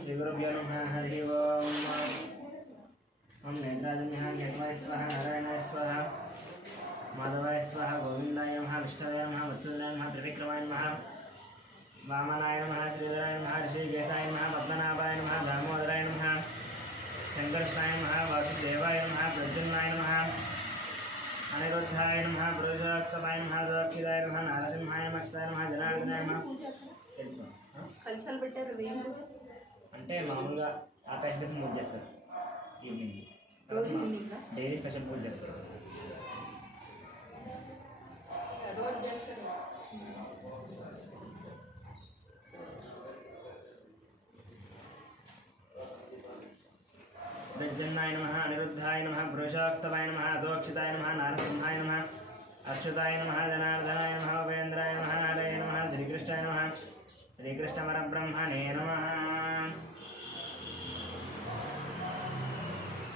श्रीगुरुभ्यो नमः हरि ओम ओम नेत्राजन्यः केतवाय स्वाहा नारायणाय स्वाहा माधवाय स्वाहा गोविन्दाय नमः विष्णवे नमः वत्सलाय नमः त्रिविक्रमाय नमः वामनाय नमः श्रीधराय नमः ऋषिकेशाय नमः पद्मनाभाय नमः दामोदराय नमः संकर्षणाय नमः वासुदेवाय नमः प्रद्युम्नाय नमः अनिरुद्धाय नमः पुरुषोत्तमाय नमः सुरक्षिताय नमः नारसिंहाय नमः अक्षताय नमः जनार्दनाय नमः कलशाలు పెట్టారు అంటే మామూలుగా ఆకాశదీపం పూజ చేస్తారు ఈవినింగ్ రోజు ఈవినింగ్ డైలీ స్పెషల్ పూజ చేస్తారు प्रद्युम्नाय नमः अनिरुद्धाय नमः पुरुषोत्तमाय नमः अधोक्षिताय नमः नारसिंहाय नमः अक्षताय नमः जनार्दनाय नमः उपेन्द्राय नमः नारायणाय नमः श्रीकृष्णाय नमः श्रीकृष्णपरब्रह्मणे नमः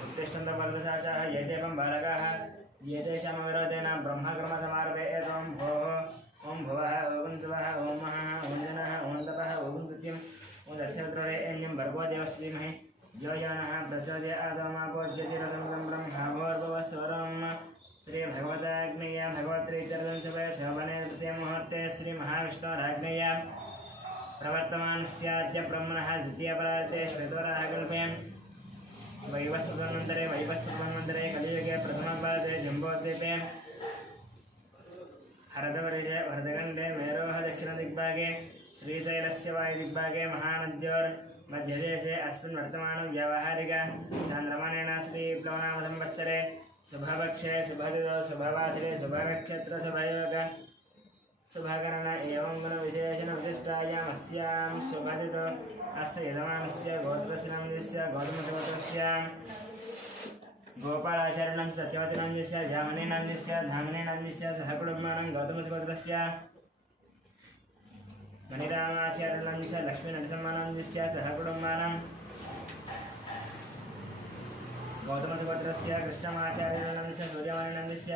उत्तिष्ठन्तपर्दशाचाः ये देवं बालकाः ये तेषामविरोधेन ब्रह्मकर्मसमारभे त्वं भोः ॐ भुवः ॐ शिवः ॐ महः ॐ जनः ॐ तपः ॐ सत्यम् ॐ दक्षत्रयेण्यं भर्गो देवस्य धीमहि यो यानः प्रचोदयादमापोज्यतिरतं ब्रह्मा भोर्भुवस्वरम् श्रीभगवताग्नेय भगवत्रीचरणसभे शोभने तृतीय मुहूर्ते श्रीमहाविष्णोराज्ञेय प्रवर्तमानस्याद्य ब्रह्मणः द्वितीयपरार्ते श्वेतवराहकल्पे वैवस्वतन्वन्तरे कलियुगे प्रथमपादे जम्बोद्वीपे हरदवर्षे भरतखण्डे मेरोः दक्षिणदिग्भागे श्रीशैलस्य वायुदिग्भागे महानद्योर्मध्यदेशे अस्मिन् वर्तमानं व्यावहारिक चान्द्रमानेन श्रीप्लवनामसंवत्सरे शुभपक्षे शुभदिनौ शुभवासरे शुभनक्षत्र शुभयोग शुभकरण एवं गुणविशेषण विशिष्टायाम् अस्यां शुभदितो अस्य यजमानस्य गोत्रस्य नन्दस्य गौतमगोत्रस्य गोपालाचार्यं सत्यवती नन्दस्य जामनी नन्दस्य धामनी नन्दस्य सहकुटुम्बानां गौतमगोत्रस्य मणिरामाचार्यनन्दस्य लक्ष्मीनरसिंहानन्दस्य सहकुटुम्बानां गौतमगोत्रस्य कृष्णमाचार्यनन्दस्य सूर्यमणिनन्दस्य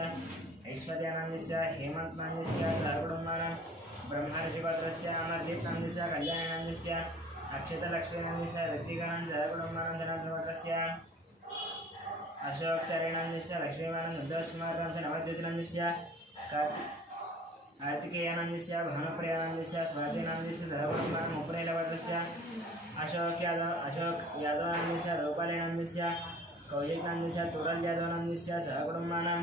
ऐश्वर्यानन्दस्य हेमन्तनन्दस्य सहकुटुम्बानां ब्रह्मर्षिगोत्रस्य अमरदीपनन्दस्य कल्याणनन्दस्य अक्षतलक्ष्मीनन्दस्य ऋत्विकानां सहकुटुम्बानां जनार्दनगोत्रस्य अशोकचरणनन्दस्य लक्ष्मीवानं निर्दोषकुमारनन्दस्य नवज्योतिनन्दस्य कार्तिकेयानन्दस्य भानुप्रियानन्दस्य स्वातिनन्दस्य सहकुटुम्बानां उपनैलगोत्रस्य अशोक यादवानन्दस्य रूपालीनन्दस्य कौशिकनन्दस्य तुरल यादवानन्दस्य सहकुटुम्बानां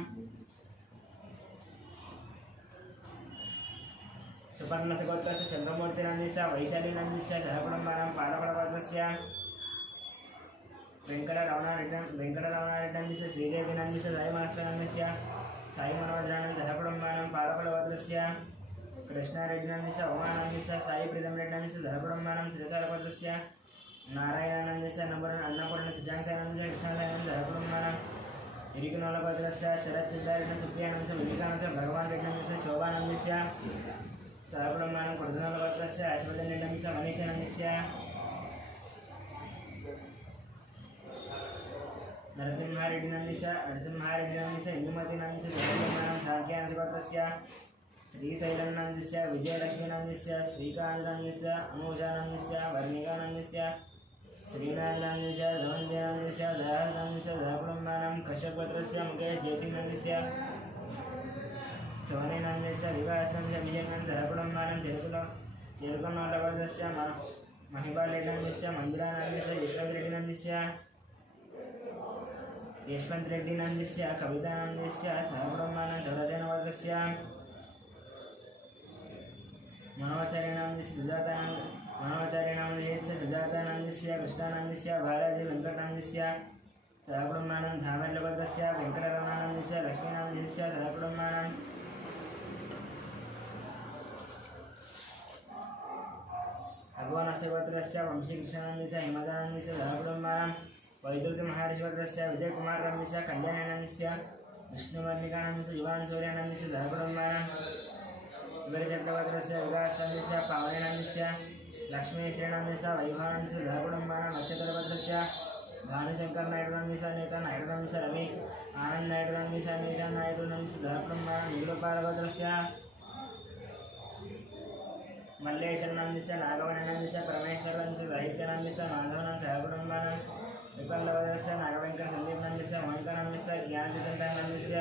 सुपर्णसगोत्रस्य चन्द्रमूर्तिनन्दस्य वैशालीनन्दस्य सहकुटुम्बानां पालपडगोत्रस्य वेङ्कटरमणारेड्डनन्दस्य श्रीदेवीनन्दस्य साईमनस्वानन्दस्य साईमनोहरानन्दस्य सहकुटुम्बानां पालपडगोत्रस्य कृष्णारेड्डनन्दस्य उमानन्दस्य साईप्रीतमरेड्डनन्दस्य सहकुटुम्बानां श्रीधरगोत्रस्य नारायणानन्दस्य अन्नपूर्ण सुजाङ्कानन्दस्य कृष्णानन्दस्य सहकुटुम्बानां इरिकुनोलगोत्रस्य शरच्चन्द्रारेड्डन सत्यानन्दस्य विवेकानन्दस्य भगवान् रेड्डनन्दस्य शोभानन्दस्य सहकुटुम्बानां कुर्दनोलगोत्रस्य अश्वथनन्दस्य मनीषानन्दस्य नरसिंहारेड्डनन्दस्य इंदुमतीनन्दस्य सहकुटुम्बानां साङ्ख्यानन्दगोत्रस्य श्रीशैलनन्दस्य विजयलक्ष्मीनन्दस्य श्रीकान्तनन्दस्य अनूजानन्दस्य वर्णिकानन्दस्य श्रीनारायणनन्दस्य धनञ्जयनन्दस्य दयानन्दस्य सहकुटुम्बानां कश्यपगोत्रस्य मुकेश जयसिंहनन्दस्य सोनीनन्दस्य विकासनन्दस्य विजयनन्दस्य सहकुटुम्बानां चिरुकुनोलगोत्रस्य महिपालरेड्डनन्दस्य मन्दिरानन्दस्य यशवन्तरेड्डीनन्दस्य कवितानन्दस्य सहकुटुम्बानां चौरजनगोत्रस्य मनोचार्यनन्दस्य सुजातानन्दस्य कृष्णानन्दस्य बालाजी वेङ्कटनन्दस्य सहकुटुम्बानां धामर्लगोत्रस्य वेङ्कटरमणानन्दस्य लक्ष्मीनन्दस्य सहकुटुम्बानां भगवानस्य गोत्रस्य वंशीकृष्णानन्दस्य हेमदानन्दस्य सहकुटुम्बानां वैद्युतिमहर्षिगोत्रस्य विजयकुमारनन्दस्य कल्याणानन्दस्य विष्णुवर्णिकानन्दस्य युवानसूर्यानन्दस्य सहकुटुम्बानां वीरचक्रगोत्रस्य विकासनन्दस्य पावनीनन्दस्य लक्ष्मीश्रीनन्दस्य वैभवानन्दस्य सहकुटुम्बानां नक्षत्रगोत्रस्य भानुशङ्करनायडुनन्दस्य नेतानायडुनन्दस्य रवि आनन्दनायडुनन्दस्य नीशानायडुनन्दस्य सहकुटुम्बानां निगुलपालगोत्रस्य मल्लेशरणस्य नागवणनस्य परमेश्वरस्य साहित्यनस्य माधवनस्य सहकुटुम्बानां विपल्लवस्य नागवेङ्कटसन्दीपनस्य मोहनकनस्य ज्ञानचिन्तनस्य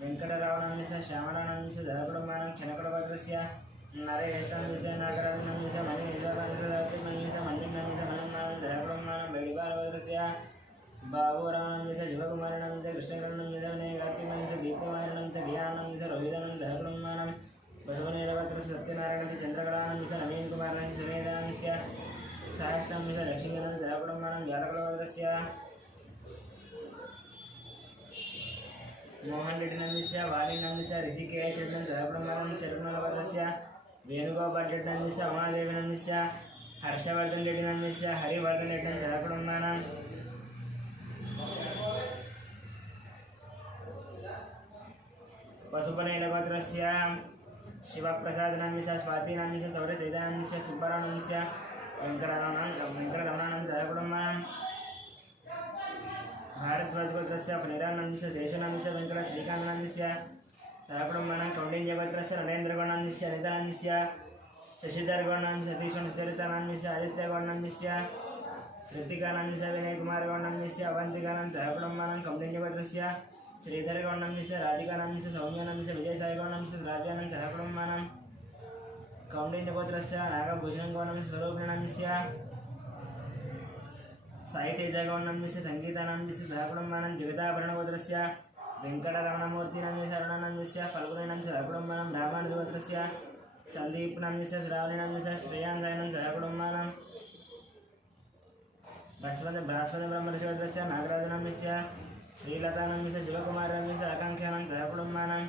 वेङ्कटरावणस्य श्यामलानस्य सहकुटुम्बानां क्षणकुटवर्गस्य नरेशनस्य नागराजनस्य मणिनिधनस्य सात्विकनस्य मन्दिरनस्य मनन्नां सहकुटुम्बानां बेडिपालवर्गस्य बाबूरामनस्य शिवकुमारनस्य कृष्णकर्णनस्य कार्तिकनस्य दीप्तमाननस्य ध्याननस्य रोहितनस्य सहकुटुम्बानां बसवनेरवत्रस्य सत्यनारायणस्य चन्द्रकलानस्य नवीनकुमारनस्य सुरेन्द्रनस्य सायष्टनस्य लक्ष्मीनस्य सहकुटुम्बानां व्यालकुलवर्गस्य मोहन रेड्डिनस्य वालिनस्य ऋषिकेशनस्य सहकुटुम्बानां चरुणवर्गस्य वेणुगोपाल रेड्डिनस्य उमादेवीनस्य हर्षवर्धन रेड्डिनस्य हरिवर्धन रेड्डिनस्य सहकुटुम्बानां पशुपनेलगोत्रस्य शिवप्रसादनस्य स्वातिनस्य सौरतेजनस्य सुब्बरामनस्य वेङ्कटरमणानस्य सहकुटुम्बानां भारद्वाजगोत्रस्य फणिरानन्दस्य शेषनन्दस्य वेङ्कटश्रीकान्तनन्दस्य सहकुटुम्बानां कौण्डिन्यगोत्रस्य नरेन्द्रगौडनन्दस्य अनितानन्दस्य शशिधरगौडनन्दस्य सतीशचरितानन्दस्य आदित्यगौडनन्दस्य ऋतिकानन्दस्य विनयकुमारगौडनन्दस्य अवन्तिकानन्द सहकुटुम्बानां कौण्डिन्यगोत्रस्य श्रीधरगौडनन्दस्य राधिकानन्दस्य सौम्यानन्दस्य विजयसाईगौडनन्दस्य राजानन्द सहकुटुम्बानां कौण्डिन्यगोत्रस्य नागभूषणगौडनन्दस्य स्वरूपिणन्दस्य साईतेजगौडनन्दस्य सङ्गीतानन्दस्य सहकुटुम्बानां जगदाभरणगोत्रस्य वेङ्कटरमणमूर्तिनन्दस्य अरुणानन्दस्य फल्गुनीनन्दस्य सहकुटुम्बानां रामानुजगोत्रस्य सन्दीपनन्दस्य श्रावणीनन्दस्य श्रेयान्दायनन्दस्य सहकुटुम्बानां बृहस्पतिब्रह्मर्षिगोत्रस्य नागराजनन्दस्य श्रीलतानन्दस्य शिवकुमारनन्दस्य आकाङ्क्षानन्दस्य सहकुटुम्बानां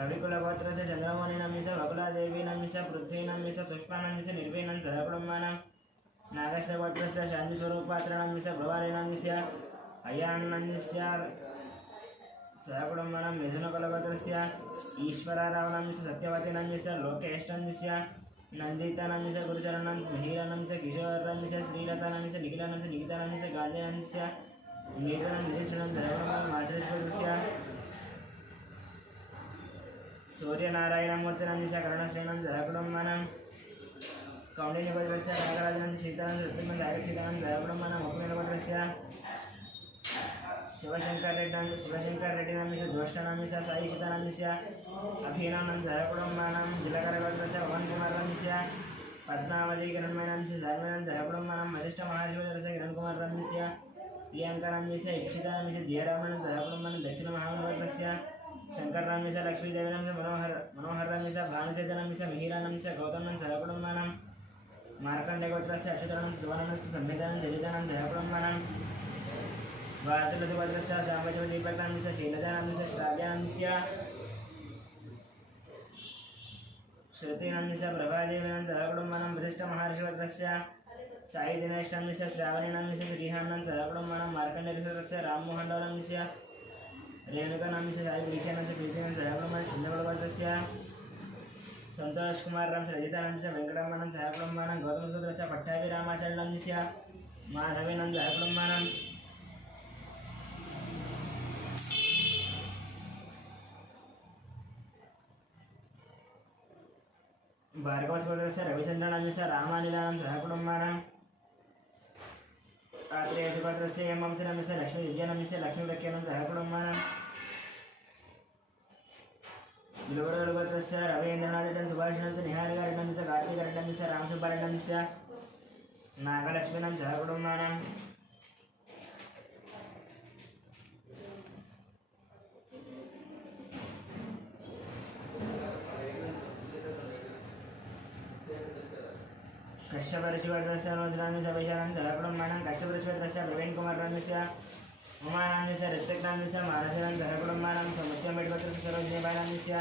रविकुलगोत्रस्य चन्द्रमौळिनन्दस्य वकुलादेवीनन्दस्य पृथ्वीनन्दस्य सुष्मानन्दस्य निर्भीनन्दस्य सहकुटुम्बानां नागेशगोत्रस्य शान्तिस्वरूपपात्रनन्दस्य भवानीनन्दस्य अयानन्दस्य सहकुटुम्बानां मिथुनकुलगोत्रस्य ईश्वररावनन्दस्य सत्यवतीनन्दस्य लोकेशनन्दस्य नन्दितानन्दस्य गुरुचरणनन्दस्य मिहिरानन्दस्य किशोरनन्दस्य श्रीलतानन्दस्य निखिलानन्दस्य निकितानन्दस्य गान्धीनन्दस्य नीलनन्दस्य सहकुटुम्बानां माधुरेश्वरस्य सूर्यनारायणमूर्तिनन्दस्य करुणश्रीनन्दस्य सहकुटुम्बानां कौण्डिन्यगोत्रस्य नागराजनन्दस्य सीतानन्दस्य सत्यनन्दस्य आदित्यनन्दस्य सहकुटुम्बानां उपमेलगोत्रस्य शिवशङ्कररेड्डिनन्दस्य ज्योष्ठनन्दस्य साईशितानन्दस्य अभिनवनन्दस्य सहकुटुम्बानां जिलकरगोत्रस्य पवनकुमारनन्दस्य पद्मावतीकिरणमयनन्दस्य धर्मेनन्दस्य सहकुटुम्बानां वसिष्ठमहाशिवगोत्रस्य किरणकुमारनन्दस्य प्रियङ्कानन्दस्य इक्षितानन्दस्य जयरामनन्दस्य सहकुटुम्बानां दक्षिणमहागोत्रस्य शङ्करनन्दस्य लक्ष्मीदेवीनन्दस्य मनोहरनन्दस्य भानुतेजनन्दस्य मिहिरानन्दस्य गौतमनन्दस्य सहकुटुम्बानां मार्कण्डेयगोत्रस्य अच्युतानन्दस्य सुवर्णनन्दस्य संहितानन्दस्य जलितानन्दस्य सहकुटुम्बानां भारतलसुगोत्रस्य साम्बशिवदीपकानन्दस्य शीलजानन्दस्य श्राव्यानन्दस्य श्रुतिनन्दस्य प्रभादेवीनन्दस्य सहकुटुम्बानां वसिष्ठमहर्षिगोत्रस्य साईदिनेशनन्दस्य श्रावणीनन्दस्य श्रीहानन्दस्य सहकुटुम्बानां मार्कण्डेयगोत्रस्य राममोहनरावनन्दस्य रेणुकानन्दस्य साईप्रीक्षानन्दस्य प्रीतिनन्दस्य सहकुटुम्बानां चन्द्रकुलगोत्रस्य संतोषकुमारनन्दस्य रजितानन्दस्य वेङ्कटरमणस्य सहकुटुम्बानां गौतमगोत्रस्य पट्टाभिरामाचलनन्दस्य माधवीनन्दस्य सहकुटुम्बानां भार्गवगोत्रस्य रविचन्द्रनन्दस्य रामानिलानन्दस्य सहकुटुम्बानां आत्रेयगोत्रस्य हेमवंशनन्दस्य लक्ष्मीविजयनन्दस्य लक्ष्मीप्रख्यानन्दस्य सहकुटुम्बानां बिलवरगोत्रस्य रवीन्द्रनाथरेड्डी सुभाषनन्दस्य निहारिकारेड्डनन्दस्य कार्तिकरेड्डनन्दस्य रामसुब्बारेड्डनन्दस्य नागलक्ष्मीनन्दस्य सहकुटुम्बानां कश्यपऋषिगोत्रस्य अनुजनन्दस्य वैशानन्दस्य सहकुटुम्बानां कश्यपऋषिगोत्रस्य प्रवीणकुमारनन्दस्य उमानन्दस्य ऋत्विकनन्दस्य मानसनन्दस्य सहकुटुम्बानां समुद्यमबेटगोत्रस्य सरोजिनीबाईनन्दस्य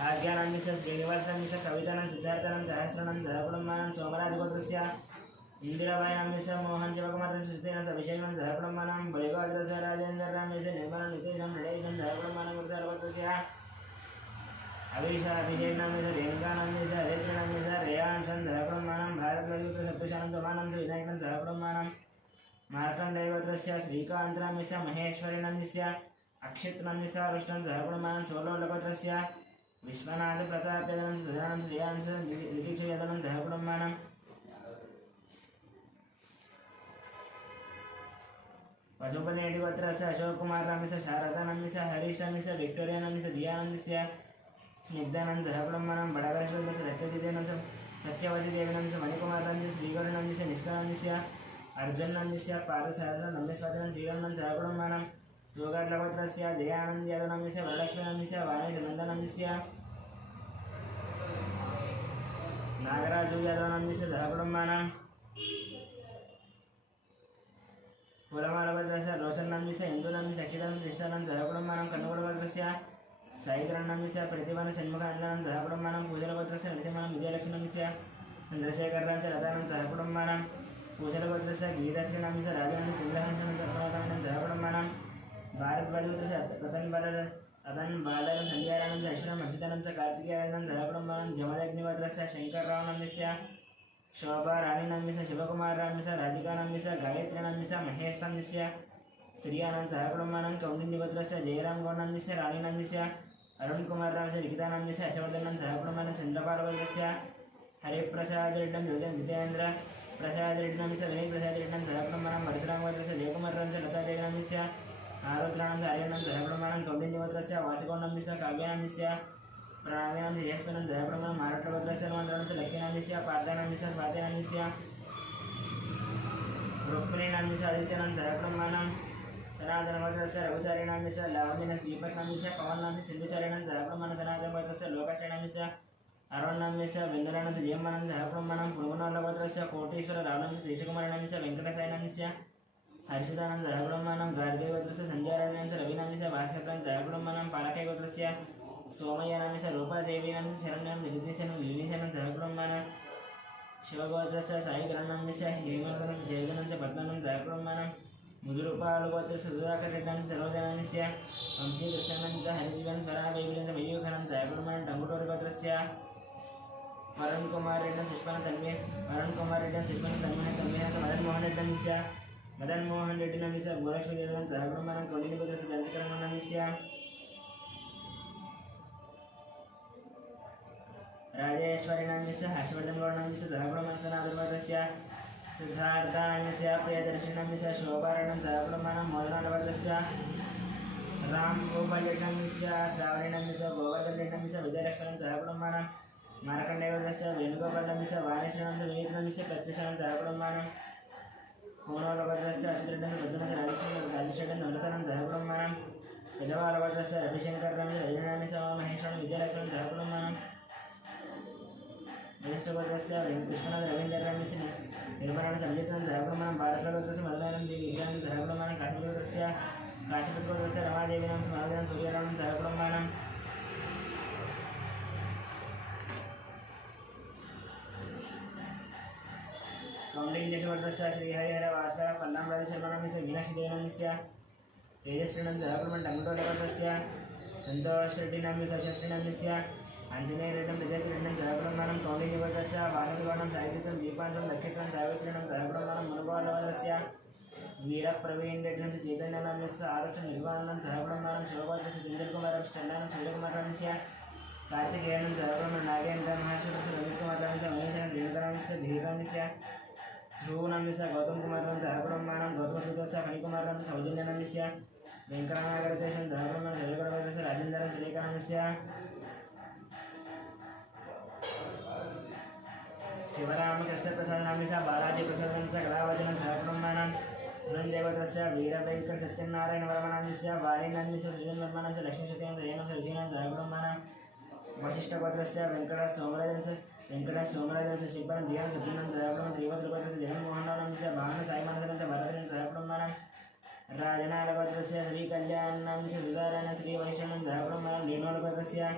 भाग्यानन्दस्य श्रीनिवासनन्दस्य कवितानन्दस्य सिद्धार्थानन्दस्य सहस्रानन्दस्य सहकुटुम्बानां सोमराजगोत्रस्य इंदिराबाईनन्दस्य मोहन शिवकुमारनन्दस्य श्रुतिनन्दस्य अभिषेकनन्दस्य सहकुटुम्बानां बलिगोत्रस्य राजेन्द्रनन्दस्य निर्मलनन्दस्य नरेशनन्दस्य सहकुटुम्बानां गुरुसारगोत्रस्य अभिषेकनन्दस्य रेणुकानन्दस्य अदित्यनन्दस्य रेयानन्दस्य सहकुटुम्बानां भारद्वाजगोत्रस्य सत्यशानन्दस्य उमानन्दस्य विनायकनन्दस्य सहकुटुम्बानां मार्कण्डेयगोत्रस्य श्रीकान्तनन्दस्य महेश्वरीनन्दस्य अक्षितनन्दस्य रुष्णन्दस्य सहकुटुम्बानां चोलोलगोत्रस्य विश्वनाथ प्रताप्यदनं सुधानं श्रेयांसं लिखिक्षयदनं सहकुटुम्बानां पशुपतिनेटिपत्रस्य अशोक कुमार नमिस शारदा नमिस हरीश नमिस विक्टोरिया नमिस दिया नमिस्य स्निग्धानंद सहकुटुम्बानां बडगरश्वरस्य सत्यजितेनं सत्यवती देवी नमिस मणिकुमार नमिस श्रीगौरी नमिस निष्का नमिस्य अर्जुन नमिस्य पार्थसारदा नमिस्वादनं श्रीरमणं सहकुटुम्बानां योगाट्लपत्रस्य दयानंद यादव नमिस वरलक्ष्मी नमिस्य वाणी नंदन नमिस्य नागराजु यादव नमिस्य सहकुटुम्बानां पुरमालभद्रस्य रोशन नमिस्य इंदु नमिस्य अखिलं श्रेष्ठानं सहकुटुम्बानां कन्नूरभद्रस्य साईकरण नमिस्य प्रतिभन षण्मुखानन्दनं सहकुटुम्बानां पूजलभद्रस्य नरसिंहनं विजयलक्ष्मी नमिस्य चन्द्रशेखरं च लतानं सहकुटुम्बानां पूजलभद्रस्य गीताश्री नमिस्य राजनं चन्द्रहंसनं सहकुटुम्बानां भारत बलवत्रस्य रतन बालक संध्यारानं अश्विनं हर्षितानं च कार्तिकेयानं सहकुटुम्बानां जमदग्निभद्रस्य शंकरराव नमिस्य शोभा रानी नमिस्य शिवकुमार नमिस्य राधिका नमिस्य गायत्री नमिस्य महेश नमिस्य श्रियानंद सहकुटुम्बानां कौंडिन्यभद्रस्य जयराम गौड नमिस्य रानी नमिस्य अरुण कुमार नमिस्य लिखिता नमिस्य हर्षवर्धनं सहकुटुम्बानां चन्द्रपालभद्रस्य हरिप्रसाद रेड्डं जितेन्द्र प्रसाद रेड्डी नमिस्य विनय प्रसाद रेड्डं सहकुटुम्बानां परशुरामभद्रस्य जयकुमार नमिस्य लता देवी नमिस्य आरुद्रानंद आर्यनं सहकुटुम्बानां कौंडिन्यभद्रस्य वासुगौड नमिस्य काव्य नमिस्य प्राणायाम यशस्वनं सहकुटुम्बानां महाराष्ट्रभद्रस्य मंत्रनस्य लक्ष्मी नमिस्य पार्था नमिस्य स्वाति नमिस्य रुक्मिणी नमिस्य आदित्यनं सहकुटुम्बानां सनातनभद्रस्य रघुचारी नमिस्य लावण्य दीपक नमिस्य पवन नमिस्य सिंधुचारिणं सहकुटुम्बानां सनातनभद्रस्य लोकाश्रय नमिस्य अरुण नमिस्य वेन्दरानंद जयमानं सहकुटुम्बानां पुरुगुणवल्लभद्रस्य कोटेश्वर रावणस्य देशकुमार नमिस्य वेंकटसाई नमिस्य हर्षितानंद सहकुटुम्बानां गार्गीभद्रस्य संध्यारायणस्य रवि नमिस्य भास्करं सहकुटुम्बानां पालकैगोत्रस्य सोमय्य नमिस्य रूपादेवी नमिस्य शरण्यं निर्देशनं विभीषणं सहकुटुम्बानां शिवगोत्रस्य साईकरण नमिस्य हेमन्तनं जयगणस्य पद्मनं सहकुटुम्बानां मुजुरूपालुगोत्रस्य सुधाकर रेड्डं सरोजनमिस्य वंशीकृष्णनं च हरिजीवन स्वरादेवीनं मयूखनं सहकुटुम्बानां टङ्गुटूरुगोत्रस्य वरुण कुमार रेड्डं सुष्मन तन्मय वरुण कुमार रेड्डं सुष्मन तन्मय मदन मोहन रेड्डी नमिस्य भूलक्ष्मी देवी सहकुटुम्बानां कौंडिन्यभद्रस्य दर्शकरं नमिस्य राजेश्वरी नमिस्य हर्षवर्धन गौड नमिस्य सहकुटुम्बानां सिद्धार्थ नमिस्य प्रियदर्शनी नमिस्य शोभारणं सहकुटुम्बानां मोदनालभद्रस्य राम गोपाल रेड्डी नमिस्य श्रावणी नमिस्य गोवर्धन रेड्डी नमिस्य विजयलक्ष्मणं सहकुटुम्बानां मार्कण्डेयभद्रस्य वेणुगोपाल नमिस्य वाणेश्वरं विनीत नमिस्य प्रत्युषणं सहकुटुम्बानां कोनोलभद्रस्य असितरेड्डं पद्मनस्य राजेश्वरं नन्दनं सहकुटुम्बानां यजवालभद्रस्य रविशंकर नमिस्य रजनानमिस्य महेश्वरं विजयलक्ष्मणं सहकुटुम्बानां ज्येष्ठभद्रस्य विश्वनाथ रवीन्द्र नमिस्य निर्मलानं संगीतं सहकुटुम्बानां भारतभद्रस्य मदनानं विज्ञानं सहकुटुम्बानां काशीपतिभद्रस्य रमादेवीनं स्मरणं सूर्यरामं सहकुटुम्बानां कौंडिन्यभद्रस्य श्रीहरिहर वासव पल्लांबारी शर्मा नमिस्य मीनाक्षी देवी नमिस्य तेजस्विनं सहकुटुम्बानां टङ्गुटोलभद्रस्य संतोष रेड्डी नमिस्य शश्री नमिस्य आंजनेय रेड्डं विजयकिरणं सहकुटुम्बानां कौंडिन्यभद्रस्य वासुदेवानं साहित्यं दीपान्तं नक्षत्रं सावित्रिणं सहकुटुम्बानां मुनुगोलभद्रस्य वीरप्रवीण रेड्डं चैतन्य नमिस्य आरुष निर्वाणं सहकुटुम्बानां शिवभद्रस्य चन्द्रकुमारं चन्दानं सूर्यकुमार नमिस्य कार्तिकेयनं सहकुटुम्बानां नागेन्द्र महाशिवस्य रविकुमार नमिस्य महेशनं रेणुकनमिस्य धीरनमिस्य ध्रुव नमिस्य गौतम कुमार सहकुटुम्बानां गौतमसूत्रस्य फणिकुमार नमिस्य सौजन्य नमिस्य वेंकटनागरदेशं सहकुटुम्बानां जयगणभद्रस्य राजेन्द्रं सुरेखा नमिस्य शिवरामकृष्णप्रसाद नमिस्य बालाजी प्रसादनस्य कलावचनं सहकुटुम्बानां पुरंदेवतस्य वीरवेंकट सत्यनारायण वर्मा नमिस्य वाणी नमिस्य सृजन वर्मा नमिस्य लक्ष्मी सत्येन्द्र जयनस्य विजयनं सहकुटुम्बानां वशिष्ठभद्रस्य वेंकट सोमराजस्य शिल्पनं धियान सज्जनं सहकुटुम्बानां श्रीवत्सभद्रस्य जगन्मोहनराव नमिस्य भावना साईमानसनस्य भरतनं सहकुटुम्बानां राजनालभद्रस्य श्रीकल्याण नमिस्य सुधारायण श्रीवैष्णवं सहकुटुम्बानां लीनोलभद्रस्य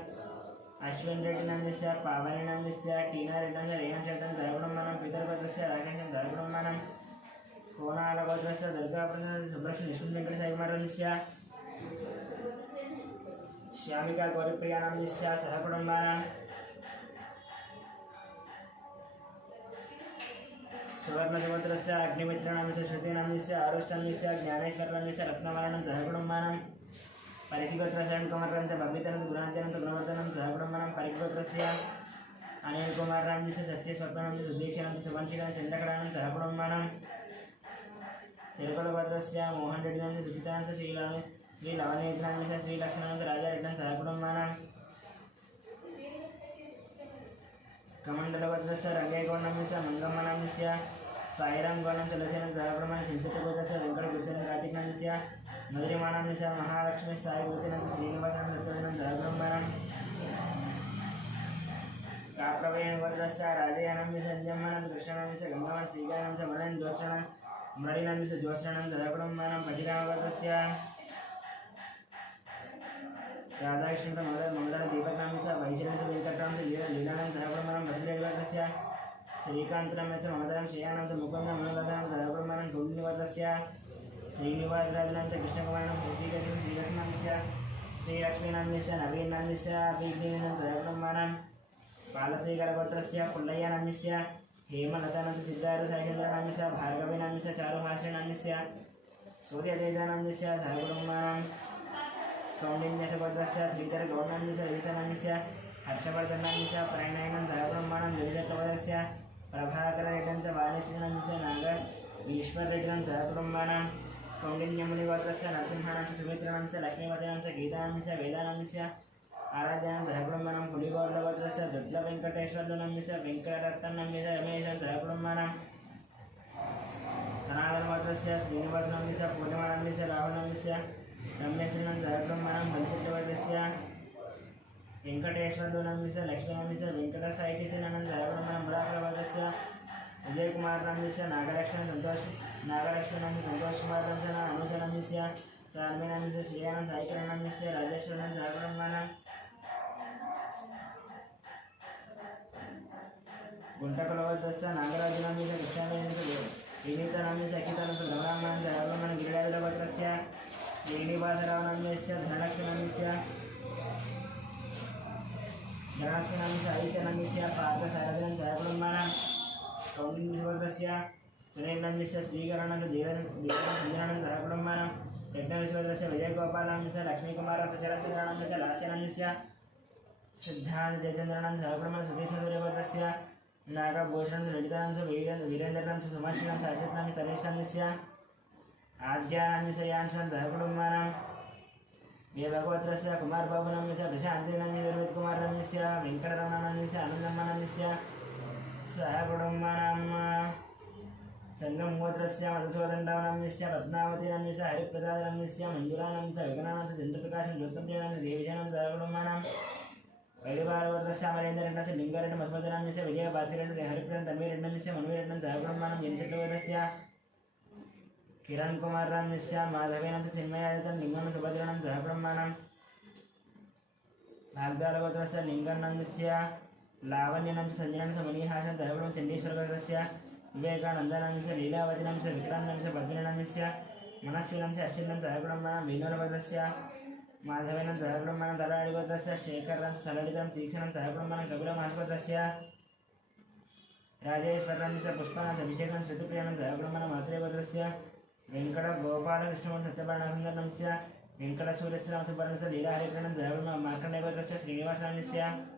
अश्विन रेड्डी नमिस्य पावनी नमिस्य टीना रेड्डं रेणशेट्टं सहकुटुम्बानां पितरभद्रस्य राकेशं सहकुटुम्बानां कोणालभद्रस्य दुर्गाप्रसाद सुब्रह्मण्य निशुम्भेङ्कट साईकुमारस्य श्यामिका गौरीप्रिया नमिस्य सहकुटुम्बानां सुवर्णसमुद्रस्य अग्निमित्र नमिस्य श्रुति नमिस्य आरुष्ट नमिस्य ज्ञानेश्वर नमिस्य रत्नवर्णं सहकुटुम्बानां परिकिगोत्रस्य कुमारं च बब्बितनं गुणात्यनं च गुणवर्धनं सहकुटुम्बनं परिकिगोत्रस्य अनिल कुमारं च सत्यस्वप्नं च सुदीक्षणं च सुवंशिकं चन्द्रकरानं सहकुटुम्बनं चिरकुलगोत्रस्य मोहन रेड्डिनं च सुचितानं च श्रीलवनेत्रानं च श्रीलक्ष्मणं च राजारेड्डं सहकुटुम्बनं कमण्डलगोत्रस्य रङ्गेगौण्डं च मङ्गम्मनं च साईराम गौणं च लसेनं सहकुटुम्बनं सिंसतगोत्रस्य वेङ्कटकृष्णं कार्तिकनं च मधुरिमानं च महालक्ष्मी साईभूतिनं च श्रीनिवासनं दत्तनं सहकुटुम्बनं काप्रवेण गोत्रस्य राजयानं च संजम्मनं कृष्णनं च गङ्गावनं श्रीगानं च मणिं जोत्सनं मणिनं च जोत्सनं सहकुटुम्बनं पतिरामगोत्रस्य राधाकृष्ण मंगल दीपकांश वैशल्य वेंकटराम लीलानं सहकुटुम्बनं भद्रेगोत्रस्य श्रीकांतनं च ममदनं श्रेयानं च मुकुन्दं मनोदनं सहकुटुम्बनं गोविन्दगोत्रस्य श्रीनिवासराजनं च कृष्णकुमारनं श्रीकृष्णं श्रीलक्ष्मणं च श्रीलक्ष्मीनं च नवीनं च अभिज्ञानं सहकुटुम्बनं पालतीगरगोत्रस्य पुल्लय्यनं च हेमलतानं च सिद्धार्थशैलेन्द्रनं च भार्गवीनं च चारुभाषणं च सूर्यतेजनं च सहकुटुम्बनं कौंडिन्यसगोत्रस्य श्रीधरगौडनं च रवितनं च हर्षवर्धनं च प्रणयनं सहकुटुम्बनं जयचक्रवर्तस्य प्रभाकररेड्डं च वाणीश्रीनं च नागर ईश्वररेड्डं सहकुटुम्बनं कौंडिन्यमुनिगोत्रस्य नरसिंहानं च सुमित्रनं च लक्ष्मीवतीनं च गीतानं च वेदानं च आराध्यानं सहकुटुम्बनं पुलिगोत्रगोत्रस्य दुर्लभवेङ्कटेश्वरनं च वेङ्कटरत्नं च रमेशं सहकुटुम्बनं सनातनगोत्रस्य श्रीनिवासनं च पूर्णिमानं च राहुलं च रम्यश्रीनं सहकुटुम्बनं बलिचक्रवर्तस्य वेङ्कटेश्वरनं च लक्ष्मीनं च वेङ्कटसाईचैतन्यनं सहकुटुम्बनं बुराकरवर्तस्य विजयकुमारनं च नागलक्ष्मणं संतोषकुमारनं च अनुजनं च चार्मिनं च श्रेयानं साईकरणं च राजेश्वरनं सहकुटुम्बनं गुंटकुलवर्तस्य नागराजनं च कृष्णानं च विनीतनं च अखितानं च गौरामनं च सहकुटुम्बनं गिरिराजगोत्रस्य श्रीनिवासरावनं च धनलक्ष्मणं च धनलक्ष्मणं च आदित्यनं च पार्थसारथिनं सहकुटुम्बनं कौंडिन्यगोत्रस्य सुनीलं च श्रीकरणं च देवसञ्जनं सहकुटुम्बनं यज्ञविश्वस्य विजयगोपालं च लक्ष्मीकुमारं च चरचरणं च लास्यनं च सिद्धान्त जयचन्द्रनं सहकुटुम्बनं सुधीक्षसूर्यगोत्रस्य नागभूषणं च ललितानं च वीरेन्द्रनं च सुमश्रिनं च अश्वत्थनं च तनिष्ठं च आद्यानं च यान्चं सहकुटुम्बनं देवगोत्रस्य कुमारबाबुनं च प्रशान्तिनं च विरवितकुमारं च वेङ्कटरमणं च आनन्दमनं च सहकुटुम्बनं संगमगोत्रस्य मधुसूदनरावनं च पद्मावतीनं च हरिप्रसादनं च मञ्जुलानं च विघ्नानं च चन्द्रप्रकाशं ज्योतिर्देवनं च देवीजनं सहकुटुम्बनं वैदिवारगोत्रस्य अमरेन्द्ररेड्डं च लिङ्गारेड्डं मधुसूदनं च विजयभास्करेड्डं हरिप्रसादं तन्वीरेड्डं च मन्वीरेड्डं सहकुटुम्बनं जनिचक्रवर्तस्य किरण कुमारं च माधवेनं च चिन्मयादितं लिङ्गं सुभद्रनं सहकुटुम्बनं भाग्दालगोत्रस्य लिङ्गन्नं च लावण्यनं च सञ्जनं च मणिहासनं सहकुटुम्बं चण्डीश्वरगोत्रस्य विवेकानन्दनं च लीलावतिनं च विक्रान्तं च पद्मिनं च मनस्विनं च अश्विनं सहकुटुम्बनं वीणोरगोत्रस्य माधवेनं सहकुटुम्बनं तलाडिगोत्रस्य शेखरं च सललितं तीक्ष्णं सहकुटुम्बनं कपिलमहर्षगोत्रस्य राजेश्वरं च पुष्पनं च अभिषेकं श्रुतिप्रियनं सहकुटुम्बनं मात्रेगोत्रस्य वेङ्कटगोपालकृष्णं सत्यपर्णसुन्दरं च वेङ्कटसूर्यस्य सुपर्णं च लीलाहरिकरणं सहकुटुम्बनं मार्कण्डेयगोत्रस्य श्रीनिवासनं च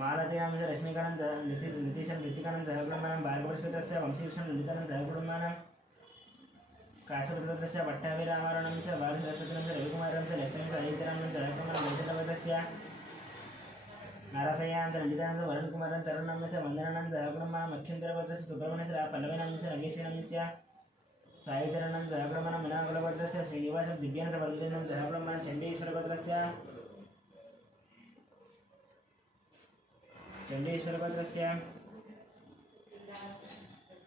मालतीनां च रश्मिकानं च नितीशं ऋतिकानं सहकुटुम्बनं भार्गवश्रुतस्य वंशीकृष्णं ललितानं सहकुटुम्बनं काशकृतस्य पट्टाभिरामारणं च बालसरस्वतीनं च रविकुमारं च लक्ष्मीं च अजितरामं च सहकुटुम्बनं वंशतवतस्य नारसय्यां च ललितानं च वरुणकुमारं तरुणं च वन्दनं च सहकुटुम्बनं अख्यन्तरवतस्य सुब्रह्मण्यं च पल्लवीनं च रमेशनं च साईचरणं सहकुटुम्बनं मुनाकुलवतस्य श्रीनिवासं दिव्यानं च वल्लिनं सहकुटुम्बनं चण्डीश्वरगोत्रस्य चण्डीश्वरगोत्रस्य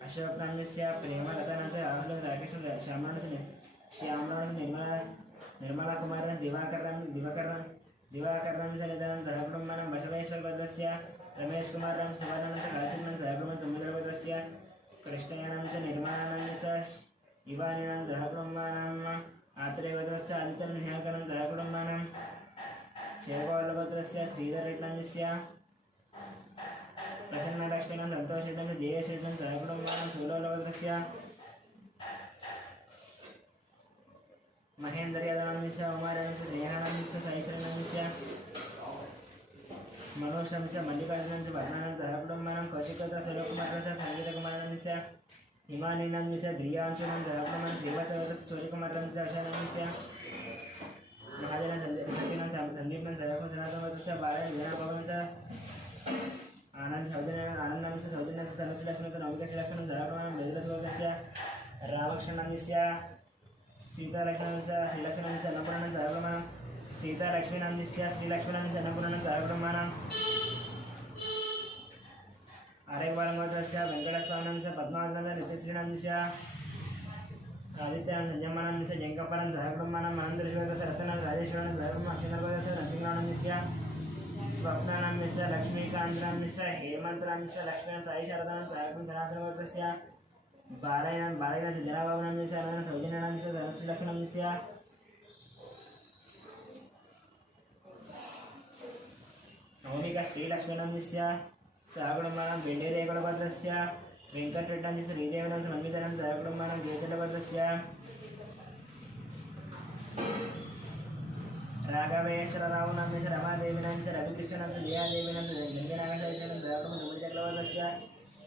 अशोकनाम्यस्य प्रेमलतानं च राहुलं राकेशं श्यामलं निर्मलाकुमारं दिवाकरं च निधनं सहकुटुम्बनं बसवेश्वरगोत्रस्य रमेशकुमारं सुवर्णं च कार्तिकं सहकुटुम्बं तुङ्गधरगोत्रस्य कृष्णयानं च निर्माणं च इवानिनं सहकुटुम्बनं आत्रेयगोत्रस्य आदित्यं निहाकरं सहकुटुम्बनं शेवगौलगोत्रस्य श्रीधररेड्डं च प्रसन्नलक्ष्मीनं संतोषितं च जयश्रीतं सहकुटुम्बनं सूलोलगोत्रस्य महेंद्र यादव उमाराम रेहानाम साईश्वरम मनोषम मल्लिकार्जुन भरणानम सहकुटुंबानां कौशिकता सेवकुमार संगीतकुमारम हिमानीनम ध्रियांशुनम सहकुटुंबानां श्रीवासव सूर्यकुमारम अक्षरम महाजन सतीनम संदीपन सहकुटुंब सनातन बाला वीणा भवन आनंद सौजन्य आनंदम सौजन्य तनुश्रीलक्ष्मी नौमिकश्रीलक्ष्मी सहकुटुंबानां वेदस्वस्य रामकृष्णनम सीतालक्ष्मण श्रीलक्ष्मण अन्नपूर्णं सहकुटुंबानां सीतालक्ष्मीनम श्रीलक्ष्मण अन्नपूर्णं सहकुटुंबानां आर्यपालमोदस्य वेंकटस्वामिनं पद्मावतं नित्यश्रीनं आदित्यनं संयमनं जंकपरं सहकुटुंबानां आनंदश्वरस्य रत्नं राजेश्वरं सहकुटुंबं अक्षरपदस्य नरसिंहानं स्वप्नानं लक्ष्मीकान्तं हेमन्तं लक्ष्मीनं साई शारदानं सहकुटुंबं सनातनवर्गस्य बालयन जनाबाबुनं सौजन्यानं धनश्रीलक्ष्मणं नवमिका श्रीलक्ष्मणं सहकुटुंबानां बेण्डेरेगुलभद्रस्य वेंकटरेड्डं श्रीदेवनं नमितनं सहकुटुंबानां गिरिजलभद्रस्य राघवेश्वररावनं रमादेवीनं रविकृष्णनं जयादेवीनं गंगनागशैशनं सहकुटुंबं नमिचक्रवर्धस्य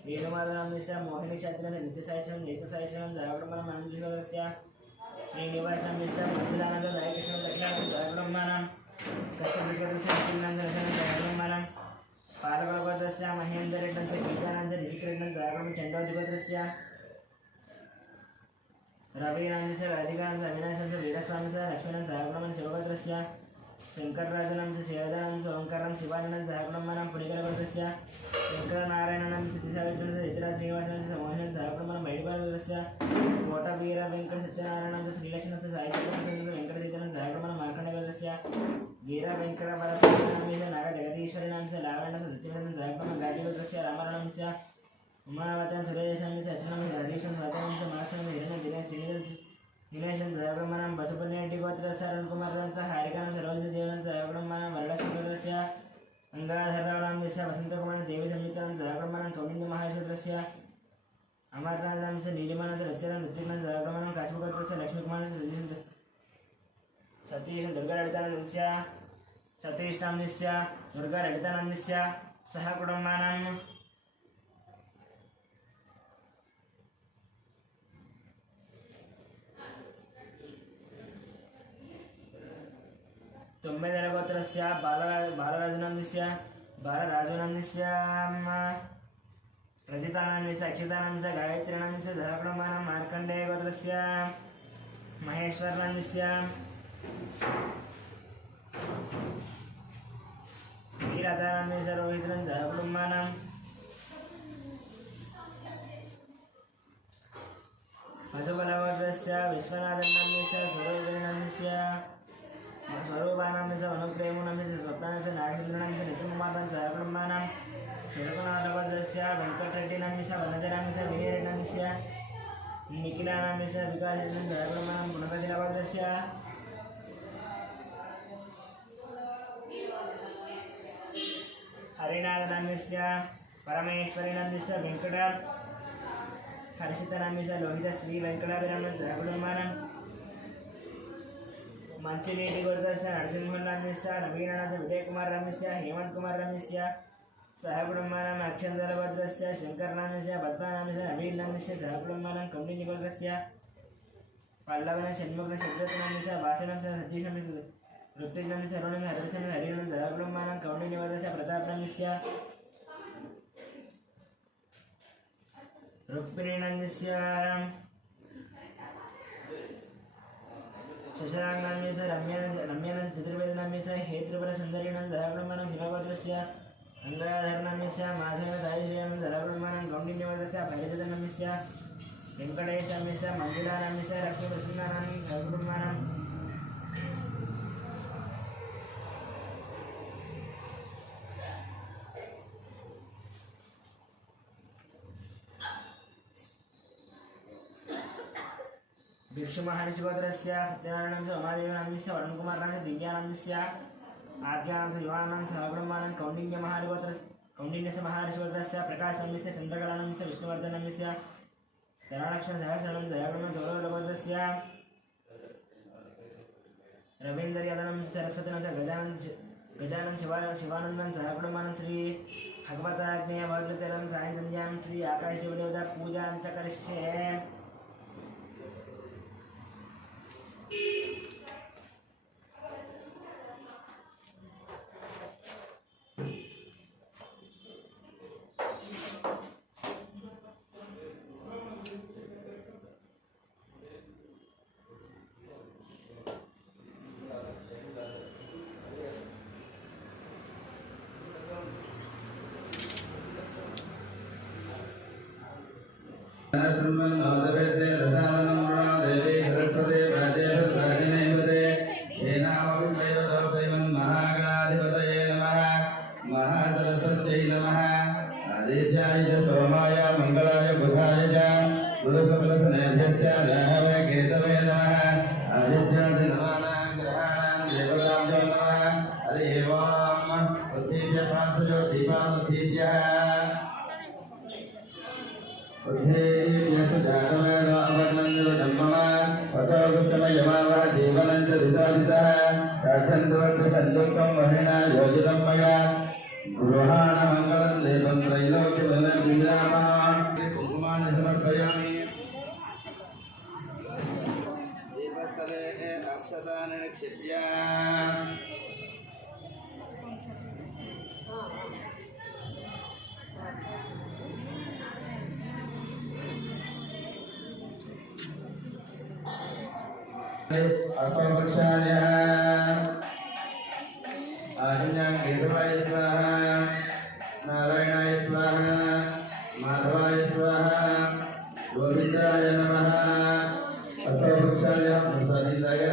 वेणुमाधवनं मोहिनी शास्त्रीनं नित्यसायशनं जयतसायशनं सहकुटुंबानां आनन्दशोधस्य श्रीनिवासनं मंजुलानंद साईकृष्णं दक्षिणानं सहकुटुंबानां कश्यपविश्वरस्य पालकुलभद्रस्य महेंद्ररेड्डं गीतानंद ऋषिकरेड्डं सहकुटुंबं चंडोजीभद्रस्य रवीनं राधिकानंद अविनाशं वीरस्वामी लक्ष्मणं सहकुटुंबं शिवभद्रस्य शंकरराजनं शेरदानं ओंकारं शिवानंद सहकुटुंबानां पुणिकरभद्रस्य शंकरनारायणनं सतीसावित्रं ऋतुराज श्रीनिवासनं मोहिनं सहकुटुंबं मैडिभद्रस्य कोटवीर वेंकट सत्यनारायणं श्रीलक्ष्मणं साईकृष्णं वेंकटदीतनं सहकुटुंबं मार्कण्डेयभद्रस्य वीर वेंकटपरमेश्वरनं नाग जगदीश्वरनं लावण्यं सत्यनारायणं सहकुटुंबं गाजीभद्रस्य रामारणं उमावतं सुरेशं सचनं हरीशं स्वातनं माक्षं हिरण्यदिनं दिनेशं सहकुटुंबानां बसुपल्लिगोत्रस्य अरुणकुमारं हारिकानं सरोजदेवनं सहकुटुंबानां वरलक्ष्मीभद्रस्य अंगाधररावनं वसन्तकुमारं देवीसंयुक्तं सहकुटुंबानां कौण्डिन्यमहाश्वरस्य अमरनाथं नीलिमानं रत्यनं ऋत्विकनं सहकुटुंबानां काशीभद्रस्य लक्ष्मीकुमारं सतीशं दुर्गाललितानन्दस्य सतीशनाम्नस्य दुर्गाललितानन्दस्य सहकुटुंबानां गोत्रस्य बालराजनन्दस्य बालराजनन्दस्य रजितानन्दस्य अक्षितानन्दस्य गायत्रीनन्दस्य सहकुटुंबानां मार्कण्डेयगोत्रस्य महेश्वरनन्दस्य श्रीराधानन्दस्य रोहितनं सहकुटुंबानां मधुबलवर्धस्य विश्वनाथनन्दस्य सुरोजनन्दस्य स्वरूपानंद अनुप्रेमुनंद स्वप्नानंद नागेंद्रनंद नितिकुमारं सहकुटुंबानां चिरकुनाथभद्रस्य वेंकटरेड्डिनंद वनजनंद विनयरेड्डस्य निखिलानंद विकासरेड्डि सहकुटुंबानां गुणकजिलभद्रस्य हरिनाथनंदस्य परमेश्वरीनंदस्य वेंकट हर्षितनंदस्य लोहित श्री वेंकटाभिरामं सहकुटुंबानां मंचिनीति गोत्रस्य नरसिंहनन्दस्य नवीनस्य विजयकुमारनन्दस्य हेमन्तकुमारनन्दस्य सहकुटुंबानां अक्षन्दरभद्रस्य शंकरनन्दस्य पद्मानन्दस्य नवीननन्दस्य सहकुटुंबानां कौण्डिन्यगोत्रस्य पल्लवन षण्मुखन शब्दनन्दस्य वासनस्य सतीशनन्दस्य ऋत्विकनन्दस्य अरुणनन्दस्य हरिशनन्दस्य हरिनन्दस्य सहकुटुंबानां कौण्डिन्यगोत्रस्य प्रतापनन्दस्य रुक्मिणीनन्दस्य शशांकान्वित रम्यानंद चतुर्वेदनान्वित हेत्रिपुर सुंदरीनंद सहकुटुंबानां शिवभद्रस्य अंगाधरनान्वित माधव दायिश्रीनंद सहकुटुंबानां कौण्डिन्यवर्धस्य भैरजनन्वित वेंकटेशान्वित मंजुलानन्वित लक्ष्मीप्रसन्नानां सहकुटुंबानां भिक्षुमहर्षिगोत्रस्य सत्यनारायणस्य उमादेवीनन्दस्य वरुणकुमारनन्दस्य दिव्यानन्दस्य आद्यानन्दस्य युवानन्दस्य सहकुटुंबानां कौण्डिन्यस्य महर्षिगोत्रस्य प्रकाशनन्दस्य चन्द्रकलानन्दस्य विष्णुवर्धनन्दस्य धनलक्ष्मण सहस्रनन्दस्य सहकुटुंबं सौरभगोत्रस्य रवींद्र यादव सरस्वती गजानन शिवानंदन सहकुटुंबानं श्री भगवताग्नेय भगवतेरं सायं संध्यां श्री आकाश देवदेवता पूजां च करिष्ये। नारायणाय स्वाहा माधवाय स्वाहा गोविंदाय नमः अथर्वक्षाय प्रसादिताय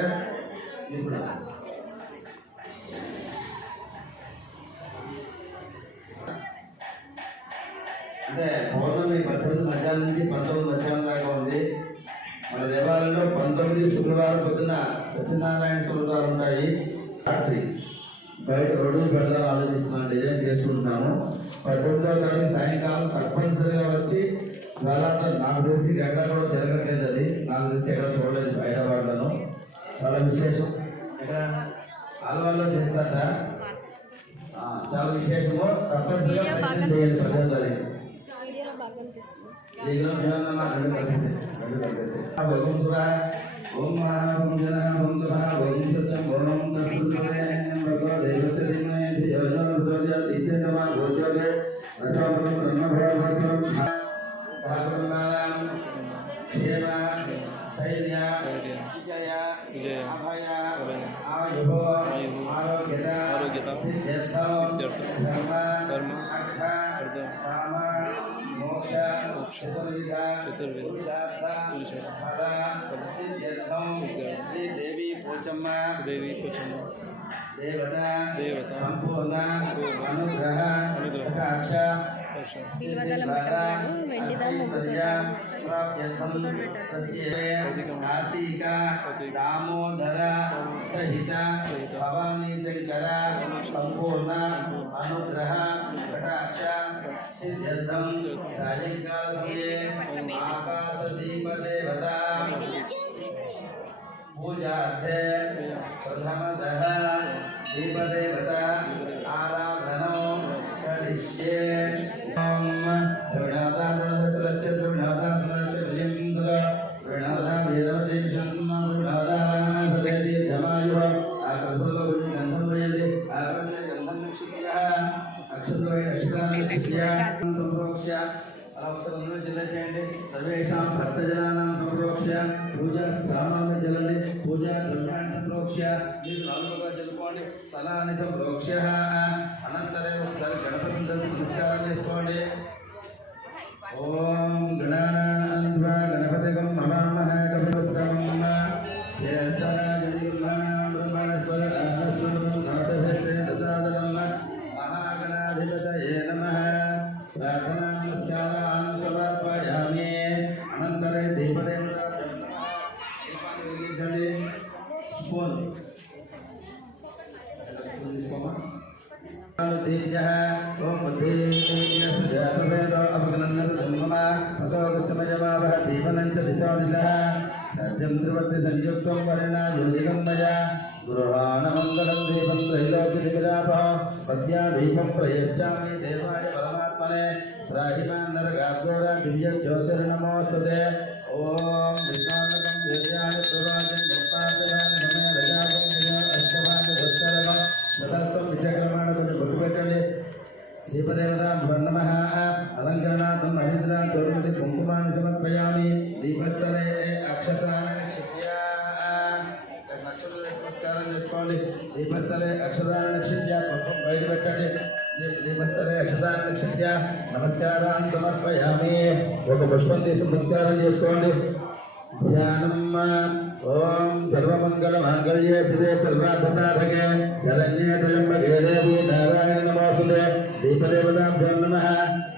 అంటే పౌర్ణమి 18 మధ్యాహ్నం నుంచి 19 మధ్యాహ్నం దాకా ఉంది. మన దేవాలయంలో 19 శుక్రవారం పొద్దున సత్యనారాయణ శుక్రవారం ఉంటాయి. రాత్రి బయట రోడ్డు పెడదాం ఆలోచిస్తున్నాను, డిజైన్ చేసుకుంటున్నాను. 18వ తారీఖు సాయంకాలం తప్పనిసరిగా వచ్చి వేళాంతా నాకు తెలిసి ఎక్కడ కూడా జరగట్లేదు. అది నాకు తెలిసి ఎక్కడ చూడలేదు హైదరాబాద్లోనూ. చాలా విశేషం. ఎక్కడ ఆలవాళ్ళలో చేస్తాట, చాలా విశేషము. తప్పనిసరిగా ప్రయత్నం చేయండి. 18వ తారీఖు ఓం మహాం జన ఓం సభా ఓం సత్యం ఓం దశురే భగవ దేవస్య దినే యోజన రుదయ తీసేనమా గోచరే రసవరం బ్రహ్మభవస్వం సహకుటుంబానాం క్షేమ ధైర్య విజయ అభయ ఆయుః ఆరోగ్యత సిద్ధ్యర్థం ధర్మ అర్థ కామ మోక్ష చతుర్విధ పురుషార్థ ఫల సిద్ధ్యర్థం శ్రీ దేవి పోచమ్మ దేవత సంపూర్ణ అనుగ్రహ కటాక్ష కార్తీక దామోదర సహిత భవానీ శంకర సంపూర్ణ అనుగ్రహ కటాక్ష సిద్ధ్యర్థం సాయంకాల సమయే ఆకాశదీప దేవత పూజార్థే ప్రథమదః దీపదేవత ఆరాధనో కరిష్యే. ఓం ప్రణాదానసకలస్య ప్రణాదానసకలస్య విజయందర ప్రణాదా వీరవదేశం ప్రణాదానసకలస్య జమాయుః ఆకర్షలో గంధం వయదే ఆకర్షణ గంధం నిక్షిప్యః అక్షంద్రయ అక్షితాని నిక్షిప్య సంప్రోక్ష్య అవసరంలో జిల్లా చేయండి. సర్వేషాం భక్తజనానాం సంప్రోక్ష్య పూజా స్థానాన్ని జలండి. పూజా ద్రవ్యాన్ని సంప్రోక్ష్య మీరు నాలుగుగా జలుపుకోండి. స్థలాన్ని సంప్రోక్ష్య అనంతరం ఒకసారి గణపతి నమస్కారం చేసుకోండి. ఓం గణానాన్వా గణపతిగం నమామః కపిలవస్తం మహాగణాధిపతయే నమః. ప్రార్థనా నమస్కారాన్ సమర్పయామి. అనంతరే దీపదేవత దీపాన్ని వెలిగించండి. ఫోన్ ఓం అపగనందమయ దీపనంచ దిశా దిశ సత్యం త్రివర్తి సంయుక్తం వరేణ యోగికం మయ गृहाणमङ्गलं दीपं त्रैलोक्यदिविरापः पद्यादीपं प्रयच्छामि देवाय परमात्मने राहिमान् नरकाद्गोरा दिव्यज्योतिर्नमोऽस्तुते ॐ विष्णोन्नकं देव्याय प्रवाचं निर्पादयामि नमे रजापं अष्टमानि दत्तरकं ततस्तं विचक्रमाणं भगवतले दीपदेवताभ्यो नमः अलङ्करणार्थं महेन्द्रां चोर्मति कुङ्कुमानि समर्पयामि दीपस्थले अक्षतानि निक्षिप्य नमस्कारं చేసుకోండి दीपस्थले अक्षतानि निक्षिप्य पुष्पं బయట పెట్టండి दीपस्थले अक्षतानि निक्षिप्य नमस्कारान् समर्पयामि ఒక పుష్పం తీసి నమస్కారం చేసుకోండి ध्यानम् ओम सर्वमंगलमांगल्ये शिवे सर्वार्थसाधके शरण्ये त्र्यंबके देवी नारायण नमोस्तुते दीपदेवताभ्यो नमः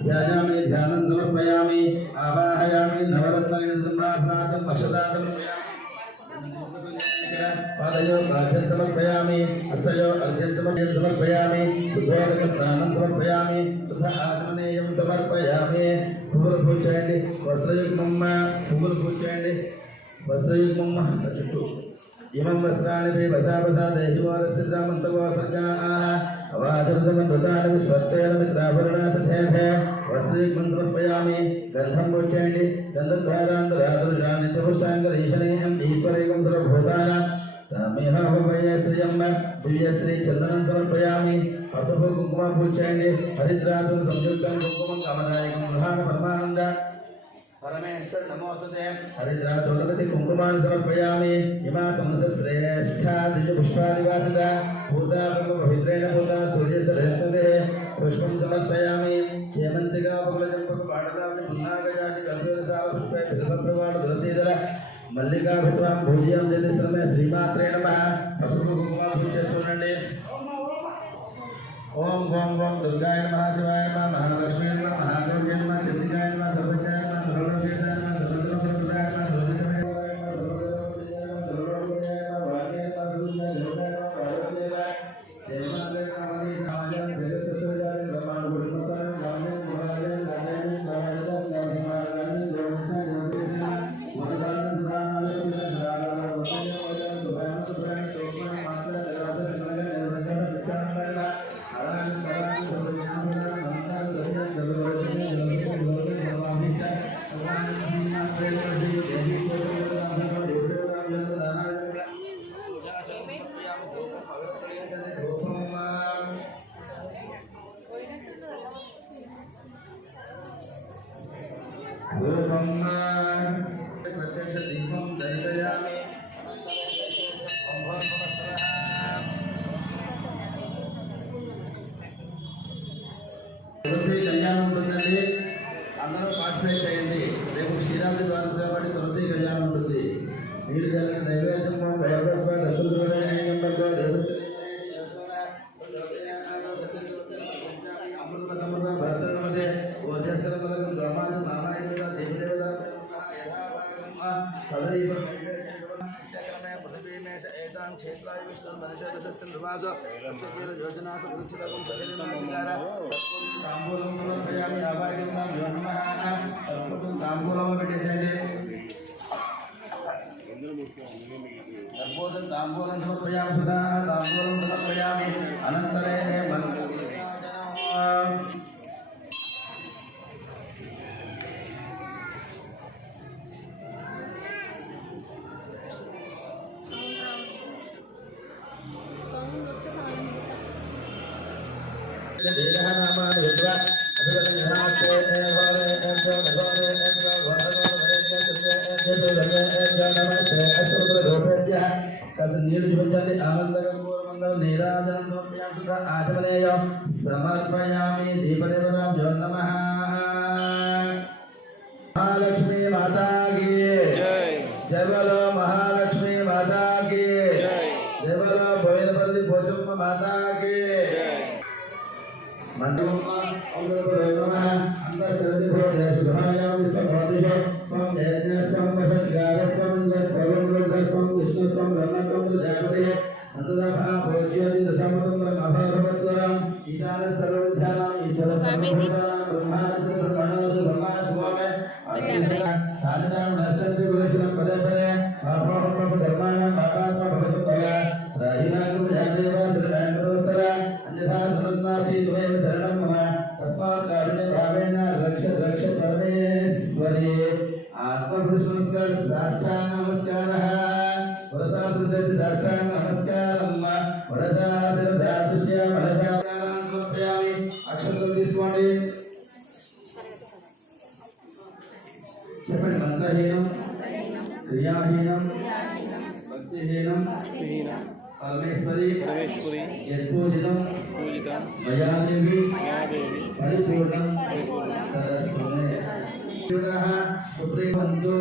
ध्यायामि ध्यानं समर्पयामि आवाहयामि नवरत्नसम्राट्नाथं अक्षतां पादयो अर्घ्यं समर्पयामि हस्तयो अर्घ्यं समर्पयामि सुधोदकस्नानं समर्पयामि तथा आत्मनेयं समर्पयामि पुव्వులు పూచేయండి వస్త్రయుగ్మమ్మ పువ్వులు పూచేయండి వస్త్రయుగ్మమ్మ చుట్టూ ఇమం వస్త్రాన్ని వసావసా దేహివారసిద్ధామంతవో సర్గాః అవాదృతమంతతాని విశ్వస్తేన మిత్రాభరణాసథేధే వస్త్రయుగ్మం సమర్పయామి గంధం పూచేయండి గంధద్వారాంతరాదృశాన్ని చతుష్టాంగరీశనీయం ఈశ్వరైకం సర్వభూతాన తామేహావపయే శ్రియమ్మ దివ్యశ్రీ చందనం సమర్పయామి పసుపు కుంకుమ పూచేయండి హరిద్రాతులు సంయుక్తం కుంకుమం కామదాయకం గృహాణ పరమానంద परमेश्वर नमोस्तुते हरिद्रातोलपति कुंकुमान् समर्पयामि इमा समस्तश्रेष्ठा दिव्यपुष्पादिवासिता भूता पवित्रेण भूता सूर्यसरस्वते पुष्पं समर्पयामि हेमन्तिका पकुलचम्पक पाटलाब्ज पुन्नागजाति कल्परसाव पुष्पे बिल्वप्रवाळ तुलसीदल मल्लिका भुत्वां भूज्यं जतिश्रमे श्रीमात्रे नमः पशुपु कुंकुमा पूज्य सूर्णे ओम ओम ओम दुर्गाय नमः शिवाय नमः महालक्ष्मी नमः महादेव्यै नमः चंडिकाय नमः सर्वज्ञाय नमः सर्वलोकेशाय नमः सर्वलोकप्रदाय नमः सर्वजनमेवाय नमः सर्वलोकप्रदाय नमः भाग्याय नमः सर्वज्ञाय सर्वज्ञाय नमः पार्वतीदेवाय देवालय कामनी नामजन जगत्सत्वजाय ब्रह्मांड गुरुमताय गामने महाराजन गामने महाराजन गामने देवसाय देवतेना वरदान सुदान सुदान वचन वचन सुभान सुभान सोमन मात्रा दरवाजा नगर निर्वचन विचारना प्रत्यक्ष दीपं दर्शयामि తులసి కళ్యాణం ఉంటుందండి అందరూ పార్టిసిపేట్ చేయండి రేపు శ్రీరాముడి ద్వారా కాబట్టి తులసి కళ్యాణం ఉంటుంది మీరు జరిగిన నైవేద్యం భయపడ దశరథ అమృత సమృద్ధ భరత నమస్తే ఓజస్కరములకు బ్రహ్మాండం నామాయణ దేవదేవత సదైవ पृथ्वीमेश एतां क्षेत्राय विष्णु मनुष्यदशसिन्धुवास योजनास वृक्षलकं सजनमाधिकार ताम्बूलं समर्पयामि आवाहयामि नमः सर्वं ताम्बूलं పెట్టేయండి सर्वोदं ताम्बूलं समर्पयामि सदा ताम्बूलं समर्पयामि अनन्तरे నీరు చూపించండి ఆనందకరమంగళ నీరాజనం ఆచమనేయ సమర్పయామి దీపదేవతాభ్యో నమః महालक्ष्मी माता की जय बोलो महालक्ष्मी माता की जय बोलो बोयनपल्ली पोचम्मा माता की मंडलम्मा नमः अंतर्सर्वो देशभायां विश्वभूतेषु त्वं जयज्ञस्त्वं वशद्गारस्त्वं सर्वं लोकस्त्वं विष्णुस्त्वं ब्रह्मत्वं प्रजापते अंततः भोज्योति दशमतं ब्रह्मभवस्वरम् ईशानः सर्वविद्यानाम् ईश्वरः सर्वभूतानां ब्रह्माणस्य ब्रह्मणो ब्रह्माणस्वामे साधनां नश्यन्ति गुरुशिलं पदे पदे महाप्रभु धर्माणां भावात्मा भवतु भया राहिनागं जातेव सुरनागरोत्तर अन्यथा सुमन्नासि त्वमेव शरणं मम तस्मात् कारुण्य भावेन रक्ष रक्ष परमेश्वरी आत्मपुरुषनमस्कार साष्टांग नमस्कारः वरसादृशति साष्टांग नमस्कारं वरसादृशस्य वरसादृशं समर्पयामि अक्षतं తీసుకోండి చెప్పండి మంత్రహీనం క్రియాహీనం భక్తిహీనం పరమేశ్వరి యత్పూజితం మయాదేవి పరిపూర్ణం సుప్రీమంతో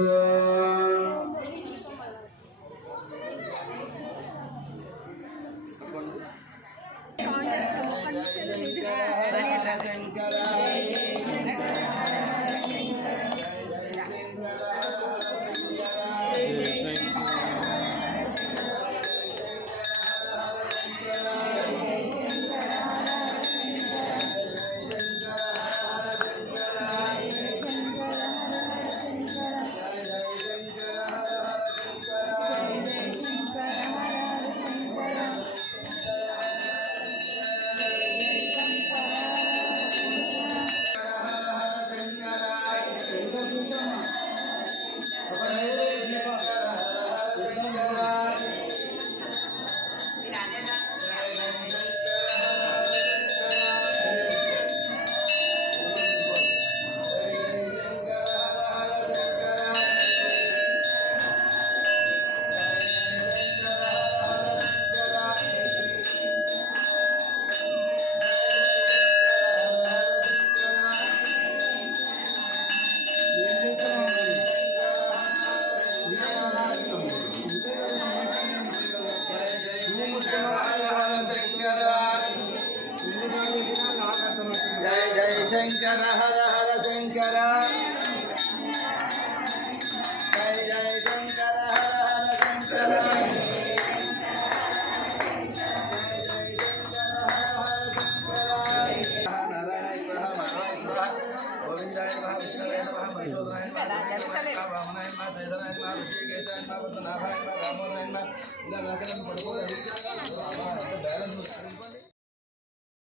जय जय शंकर हर हर शंकर जय जय शंकर हर हर शंकर गोविंदाय नमः विष्णुवे नमः मधुसूदनाय नमः वामनाय नमः श्रीधराय नमः ऋषिकेशाय नमः पद्मनाभाय नमः दामोदराय नमः ఇలా నాకలం పడుకోవాలి